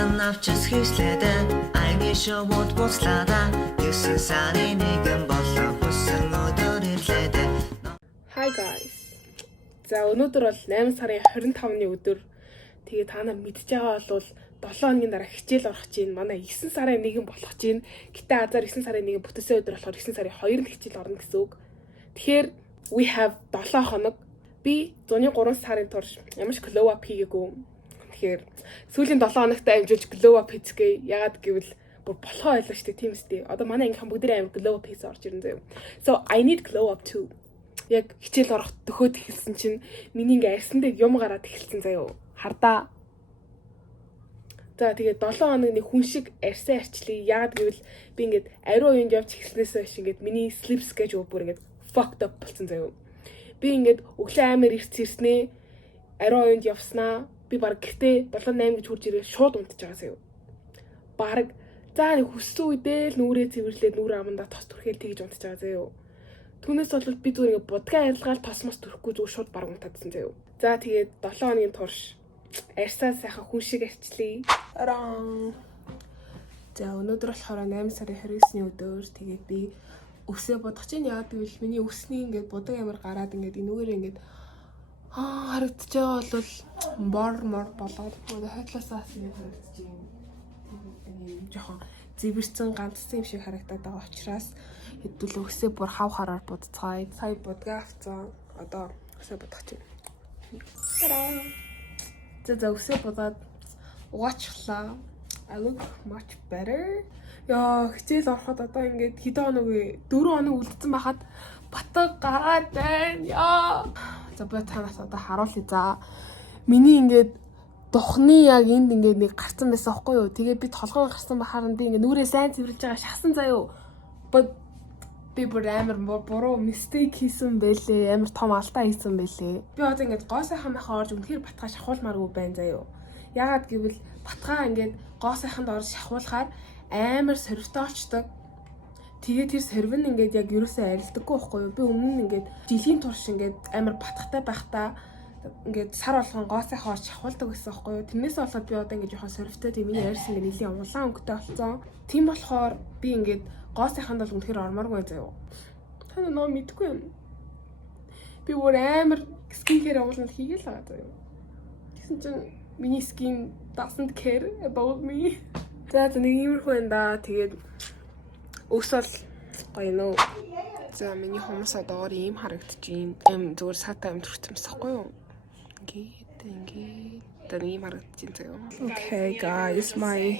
Надад навчис хийслээдэн айны шоуд буцлаада 9 сарын 1 болон хүссэн өдөр ирлээдэн. Hi guys. За өнөөдөр бол 8 сарын 25-ны өдөр. Тэгээ та нар мэдж байгаа бол 7 хоногийн дараа хичээл орох чинь манай 9 сарын 1 болох чинь. Гэтэ азар 9 сарын 1 бүтээсэн өдөр болохоор 9 сарын 2-нд хичээл орно гэсэн үг. Тэгэхээр we have 7 хоног. Би зуны 3 сарын турш ямар ч glow up хийгээгүй. Тэгэхээр сүүлийн 7 хоногт амжуулж glow up хийцгээе. Яагаад гэвэл бүр болохоо байлаа шүү дээ, тийм үстэй. Одоо манай ангийнхан бүгд амар glow up хийсэн орж ирэн заяа. So I need glow up too. Яг хичээл орох төхөөд эхэлсэн чинь миний ингээ арьсандаа юм гараад эхэлсэн заяа. Хардаа. За тэгээд 7 хоног нэг хүн шиг арьсаа арчлаа. Яагаад гэвэл би ингээд ариун уянд явж эхэлснээс хойш ингээд миний sleep schedule бүр ингээд fucked up болсон заяа. Би ингээд өглөө амар ирцэрснээ ариун уянд явснаа. Би баг гэртээ 7-8 гэж хурж ирээ шууд унтж байгаа заяа. Бараг за нэг хүссэн үедээ л нүрээ цэвэрлээд нүр амандаа тос түрхэл тэгж унтж байгаа заяа. Түүнээс бол би зүгээр ингээ будгаа арилгаал тосмос төрөхгүй зүгээр шууд баг унтаадсан заяа. За тэгээд 7 хоногийн турш арьсаа сайхан хүн шиг арчлаа. Таран. За өнөөдөр болохоор 8 сарын 29-ний өдөр тэгээд би өсөө бодох чинь яа гэвэл миний өсний ингээ будаг амар гараад ингээ энүүгээр ингээ харагдаж байгаа бол мор болоод хойтлоосаас ингэ харагдаж юм. Жохон зэвэрсэн ганцсан юм шиг харагдаад байгаа учраас хэдүүл өсөө бүр хав хараар будцгаая. Сая будгаа авцсан. Одоо өсөө будах чинь. Тараа. За өсөө будаад угаачлаа. I look much better. Яа, хичээл ороход одоо ингээд хэдэн хоног вэ? 4 хоног үлдсэн байхад батаг гараад байна. Яа. За би танаас одоо харуулъя. За миний ингээд духны яг энд ингээд нэг гарцсан байсан аахгүй юу? Тэгээ би толгойн гарсан бахаар нь би ингээд нүрээ сайн цэвэрлж байгаа шахсан заяа. Би бүр амар буруу mistake хийсэн байлээ. Амар том алдаа хийсэн байлээ. Би одоо ингээд гоо сайхан байхаа орж үнэхээр батгаа шахуулмааргүй байна заяа. Яагаад гэвэл батгаа ингээд гоо сайханд орж шахуулахаар амар сорвтой очдог. Тэгээ тэр сорив нь ингээд яг ерөөсөө арилдаггүй байхгүй юу? Би өмнө нь ингээд жилийн турш ингээд амар батгатай байхдаа ингээд сар болгон гоо сайхан орж шахуулдаг байсан байхгүй юу? Тэрнээс болоод би одоо ингээд жоохон сорвтой тийм миний арьс ингээд нэлийн улаан өнгөтэй болсон. Тийм болохоор би ингээд гоо сайханд бол үнэхээр ормооргүй заяа. Та нөө мэдгүй юм. Би бүр амар скин кэр ууланд хийгээл байгаа заяа. Тэгсэн чинь миний skin doesn't care about me. За нэг иймэрхүү энэ да. Тэгээд өсөл гоё нөө. За миний хүмүүс одоогоор ийм харагдчихээн. Зүгээр саатай амт хүрсэн байхгүй юу? Ингээд ийм харагдчихээн заяа. Okay guys, my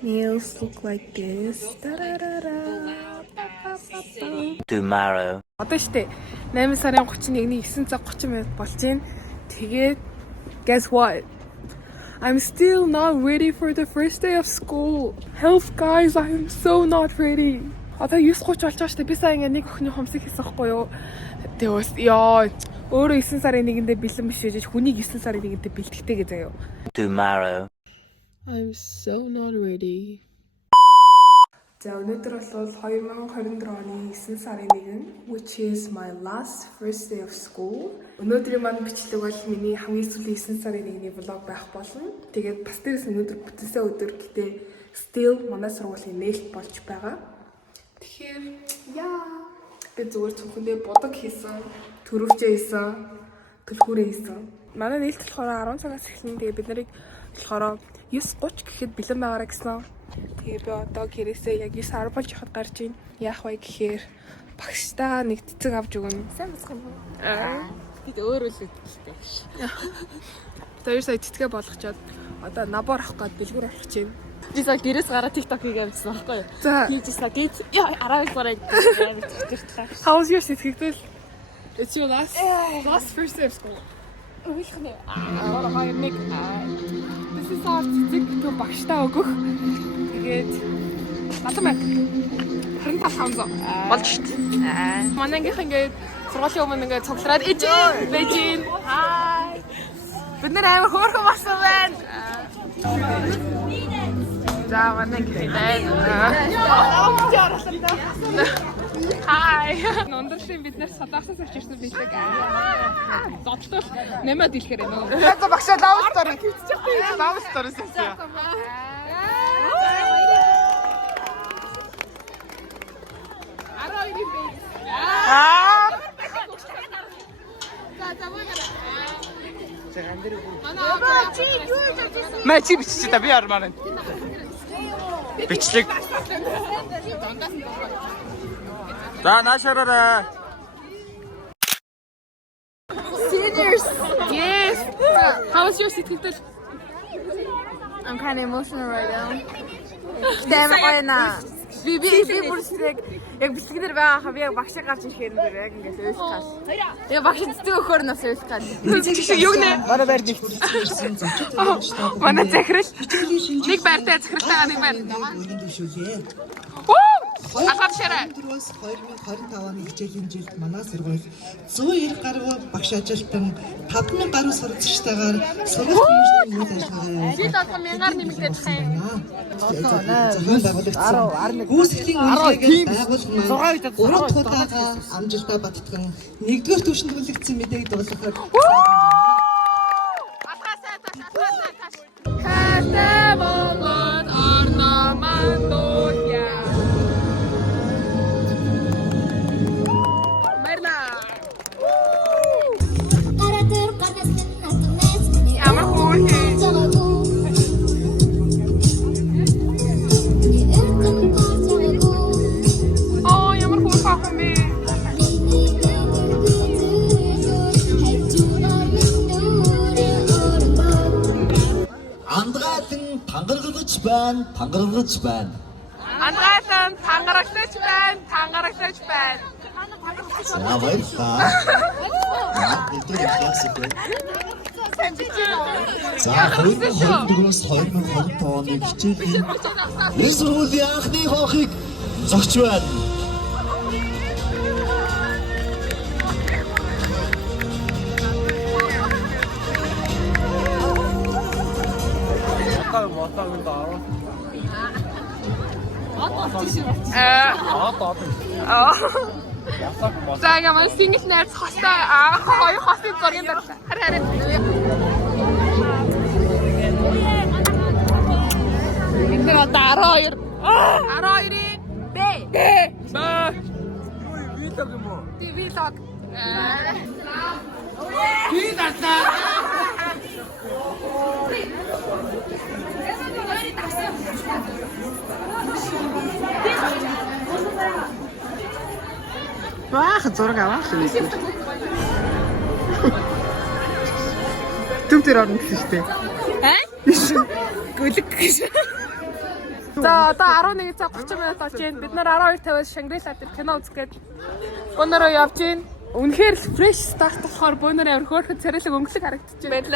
nails look like this. Tomorrow. Одоо штэ 8 сарын 31-ний 9 цаг 30 минут болж байна. Тэгээд guess what? I'm still not ready for the first day of school. Health guys, I am so not ready. Одоо 9:30 болж байгаа штэ. Би сая ингээ нэг охины хомсыг хийсэн байхгүй юу? Тэгээс яа өөрөө 9 сарын 1-ндээ бэлэн биш гэж хүнийг 9 сарын 1-ндээ бэлтгэдэг гэж заяа. Tomorrow. I'm so not ready. За өнөөдөр бол 2024 оны 9 сарын 1 which is my last first day of school. Өнөөдрийн маань бичлэг бол миний хамгийн сүүлийн 9 сарын 1-ний влог байх болно. Тэгээд бас дээрээс өнөөдөр бүтэнсэн өдөр гэтээ still манай сургуулийн нээлт болж байгаа. Тэгэхээр яа би зүгээр цүнхэндээ бодог хийсэн, төрөвчөө хийсэн, төлхүүрээ хийсэн. Манай нээлт болохоор 10 цагаас эхэлнэ. Тэгээд бид нарыг болохоор 9:30 гэхэд бэлэн байгаарай гэсэн. Тэгээ би одоо гэрээсээ яг 9:10 болж яхад гарч ийн. Яах вэ гэхээр багштаа нэг цэцэг авч өгнө. Сайн босгоно. Бид өөрөө л үтэлтэй. Тэр сая цэцгээ болгочоод одоо набор авах гээд дэлгүүр орох чинь. Би сая гэрээс гараад TikTok хийгээвсэн байхгүй юу? За Хийжсэн. Тэгээд яа арай бараг тэгчихлээ. how was your сэтгэл? It's your last first day of school. Өөлх нэ. Нэг this is our цэцэг тө багштаа өгөх. Тэгээд батмаа 25,000 болж шít. Манай ингээд сургуулийн өмнө ингээд цуглараад ээжээ бэжин. Хай. Бид нэр амар хөөрхөн болсон байна. За манай гэрээ. Хай. Нондрын бид нар садаасаас авч ирсэн билэг. Зодлол нэмээд хэлэхээр юм уу? Яг багшаа лавстаар хийчих. Лавстаар хийсэн. Мэ чи бичиж та би армаар. Бичлэг. За наашаараа. Seniors. Yes. How was your сэтгэл? I'm kind of emotional right now. Тэм гоёна. Би бүрсэг яг бичлэг дээр байгаа хав яг багшаа гарч ирэхээр нэр яг ингээд ойлцгаас. Яг багш цэцэг өгөхөр нас ойлцгаад. Чи юу нэ? Манай байр нэгт. Манай захирал. Нэг байртай захиралтайгаа нэг байр. Асаршаарай. 2025 оны хичээлийн жилд манай сургууль 190 гаруй багш ажилтан 5000 гаруй сурагчдаагаар сургууль хүмүүстийн үйл ажиллагаа Жил болгон 1000-аар нэмэгдэж байна. Гүйцэтгэлийн үйлчилгээгээр байгууллагын 3 удаагаа амжилтаа баттган 1-р түвшинд хүлэгдсэн мэдээг дуулгахад Хайртай болоод орноо мандуулъя. Ямар хөөрхий. Ямар хөөрхий. Андгаалан тангарагч байна, тангарагч байна. Андгаалан тангарагч байна. За баярлалаа. За 2024-өөс 2025 оны хичээлийн сургуулийн анхны хоохыг зогч байна. За ямар single найз хостой хоёр хосын зургийн дарлаа. Харин. Энд одоо 12-ийн Б. Вилог юм уу? Вилог. Би датаа. Баах зураг авах л юм. Түмтэр орно гэсэн шүү дээ. Гүлэг гэж. За одоо 11 цаг 30 минут болж байна. Бид нар 12:50-аас Шангрила дээр кино үзэх гээд бөөнөрөө явж байна. Үнэхээр л fresh start болохоор бөөнөр амар хөөрхөн царайлаг өнгөлөг харагдаж байна.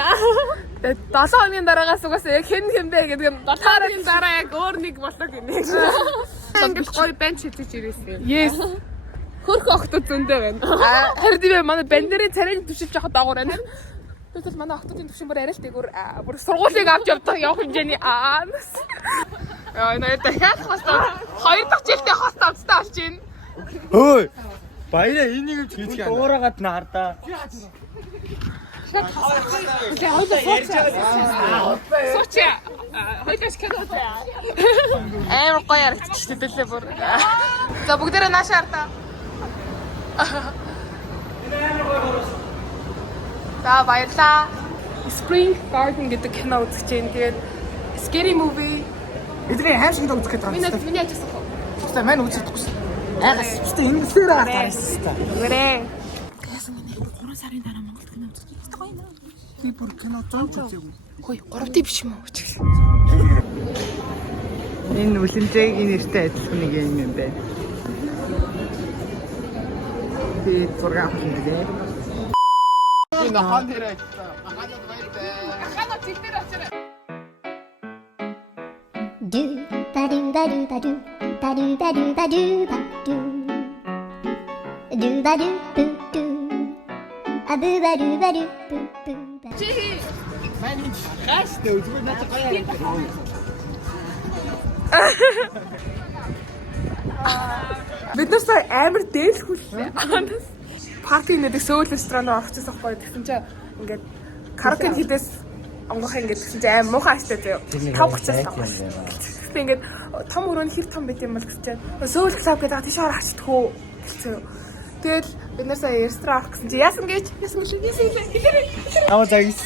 Тэгээд 7 хоногийн дараагаас угаасаа яг хэн бэ гэдэг нь 7 хоногийн дараа яг өөр нэг болоо гинэ. Ингээд гоё банд шидэж ирээсэн. Yes. Хөрхөн охтууд зөндөө байна. Харин тийм манай бандерийн царайлаг төвшилж явах дагуур байна. Тэгвэл манай охтуудын төвшин бүр арай л дээгүүр бүр сургуулийг авч явах хэмжээний аанас. Яа энэ дахиад хостоо 2 дахь жилдээ хост авцтай болж байна. Хөөе. Баяраа энийг юм хийх юм. Уураагаад наардаа. Сочи. Хоёулаа кино. Амар гоё харагдчихсэн дэлээ бүр. За бүгдээрээ наашаа ардаа. За баярлаа. Spring Garden гэдэг кино үзэж байна. Тэгээд Scary Movie. Эдний хайр шиг үзэх гэдэг юм. Миний ажиж байгаа. Тустай маань үзэхгүй шээ. Ягас чи ингэсээр гараад шүү дээ. Гэрээ. Би бүр кино зонч үзээгүй. Хөөе, 3D биш юм уу? Энэ үлэмжээгийн нэртэй адилхан нэг юм байна. Би зураг авах юм дээ. Би нахан дээрээ. Ахана зилдэр очроо. Do ba do ba do ba do ba do ba do ba do ba do do ba do boo do a boo ba do ba do boo boo ba. Гаштай үзмээр надад гоё харагдав. Бид нар сая амар дээлхүүллээ. Парти нэдэг Сөүл ресторанд орчихсон байхгүй тэгсэн чинь ингээд караоке хийдээс онгох ингээд тэгсэн чинь амар муухай аштай зөө. 5:30-аас тавхаас. Тэгсэн ингээд том өрөөнд хэр том байт юм бол гэж чинь Сөүл клуб гэдэг тийш орох хачдаггүй гэсэн. Тэгэл бид нар сая ресторан орох гэсэн чи яасан гэж хэлээрэй. Аваа загис.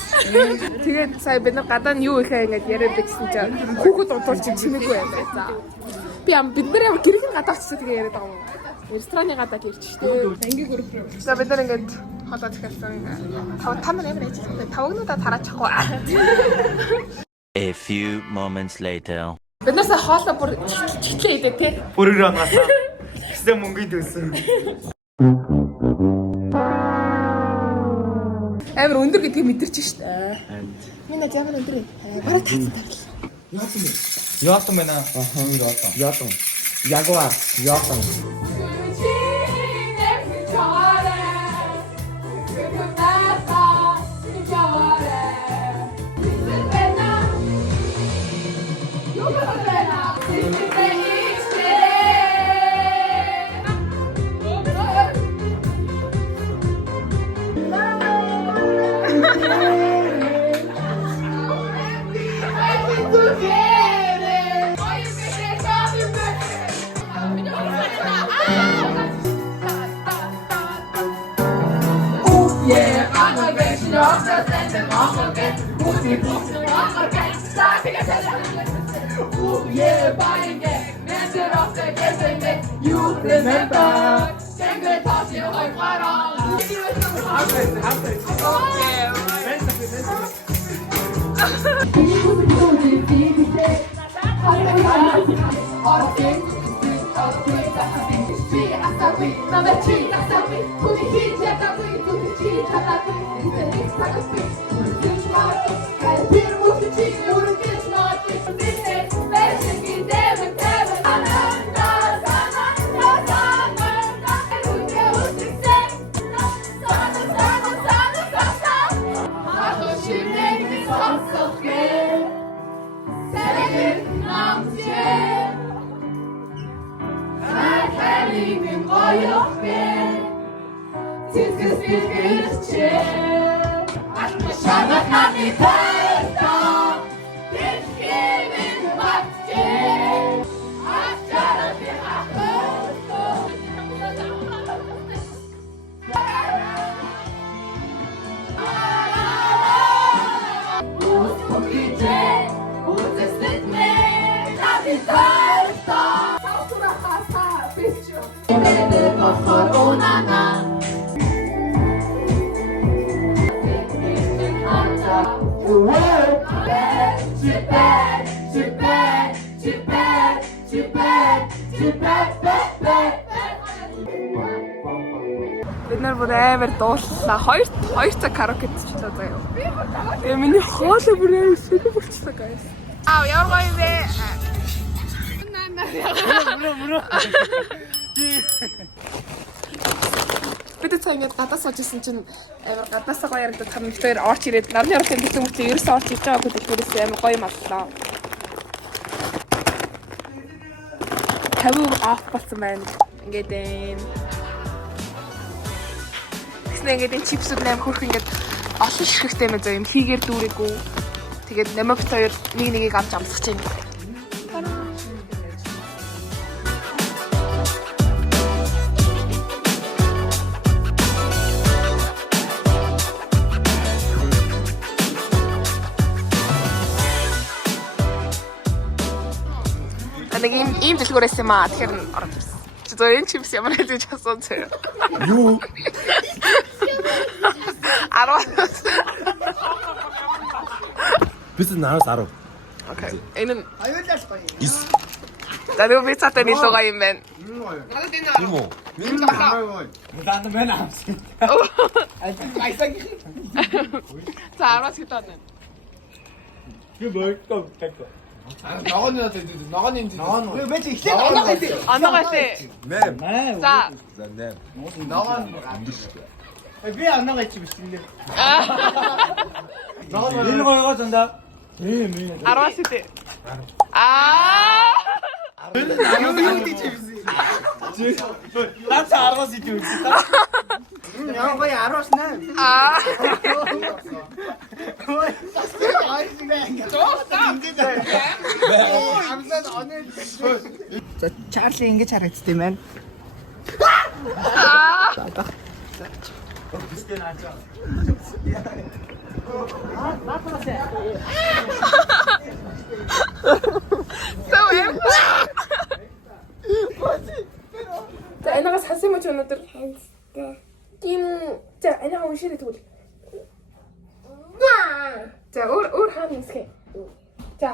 Тэгээд сая бид нар гадаа нь юу ихэ ингэж яриад байсан чи хүүхэд удуулж чимээгүй байлаа. За. Бид нар яг гэрхэн гадаа очиж тэгээ яриад байгаа юм. Рестораны гадаад ирж штэ. Анги групп руу. За бид нар ингэж холоо захиалсан. Та нар ямар ажил хийх вэ? Тавгнуудаа тараачихгүй. A few moments later. Бид нар сая хоолоо бүр чиглээ идэ тий. Бүрээр онгасаа. Гэсэн мөнгөний төлсөн. Амар өндөр гэдгийг мэдэрч штэ. Минь ямар өндөр вэ? Бараг таацтай. Яатан байна. Яатан. Ягуар. Яатан. Бид нар бүр амар дууллаа. Хоёр цаг караоке хийчихлээ заяа. Тэгээ миний хоолой бүр амар сүлэг болчихлоо guys. Ямар гоё юм бэ? Бид цаг ингээд гадаас сууж исэн чинь амар гадаасаа гоё ярагдаад хамт хоёр орч ирээд нарны орчлын дэглэм мөртөө ерөөсөө орч ирж байгаагүй тэгэхээр амар гоё юм аллаа. 50 off болсон байна. Ингээд ингээд энэ чипсүүд нэм хөрх ингээд олон ширхэгтэй юм заа юм хийгээр дүүрээгүй. Тэгээд намайг хоёр нэг нэгийг авч амсах чинь. Нэг ийм дэлгүүрээс юм аа. Тэгэхээр ороод ирсэн. Чи зөв энэ чипс ямар хийж асуусан зөө. Юу? 10. Бид нараас 10. Окей. Энэ нь Аюулаас гоё. Ис. даруй бицаатай нийлүү гоё юм байна. Юм уу? Минь гоё. Надад мэн авс. За 10-аас хэд байна? Би бэлтгэв так. Ногооны байж эхлэх Оноогоосээ. Мэм. За. Би анаагаа чи биш нэ. Энэ гоёгоо зандаа. 10-аас хэд? Юу гэж чи. Нааца 10-аас ид юу чи та. Яа гоё 10-аас наа. За Чарли ингэж харагдсан юм байна. За энэс хасан мөч өнөдөр тийм за энэ унширээ тэгвэл за өөр хаана нэсгэ за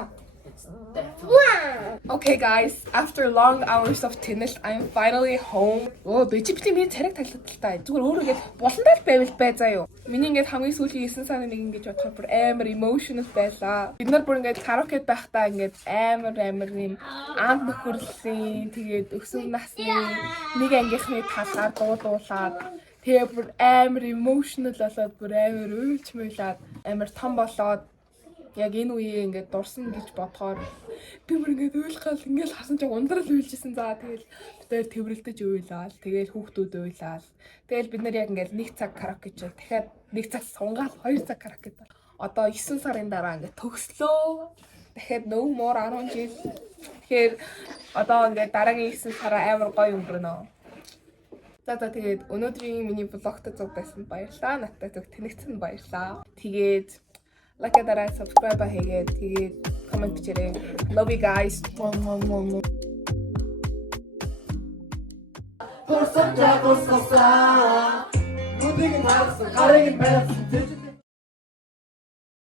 Okay guys, after long hours of tennis, I'm finally home. Oh, бичипти миний царайг таглаад л та. Зүгээр өөрөө ингэж болондоо л байвал бай заа юу. Миний ингэж хамгийн сүүлийн 9 сарын нэг ингэж бодохоор бүр амар emotional байлаа. Бид нар бүр ингэж караокед байхдаа ингэж амар юм амт нөхөрлөлийн тэгээд өсвөр насны нэг ангийнхны талаар дуулаад тэгээ бүр амар emotional болоод бүр амар уйлж муулаад амар том болоод яг энэ үеийг ингээд дурсан гэж бодохоор би бүр ингээд уйлахал ингээд хасан ч ундрал уйлжсэн. За тэгэл бид тэрвэрлдэж уйлаад тэгэл хүүхдүүд уйлаад тэгэл бид нар яг ингээд 1 цаг караоке хийж дахиад 1 цаг сунгаал 2 цаг караоке. Одоо 9 сарын дараа ингээд төгслөө. Дахиад no more 10 жил. Тэгэхээр одоо ингээд дараагийн 9 сараа амар гоё өнгөрнө. За тэгээд өнөөдрийн миний влогт зүг байсан баярлалаа. Надтай зүг тэнэгцэн баярлалаа. Тэгээд like дараа subscribe хийгээд тэгээд comment бичээрэй. Love you guys. Хөрсөж жагсаа. Нүдийг харсан, гарыг барьсан.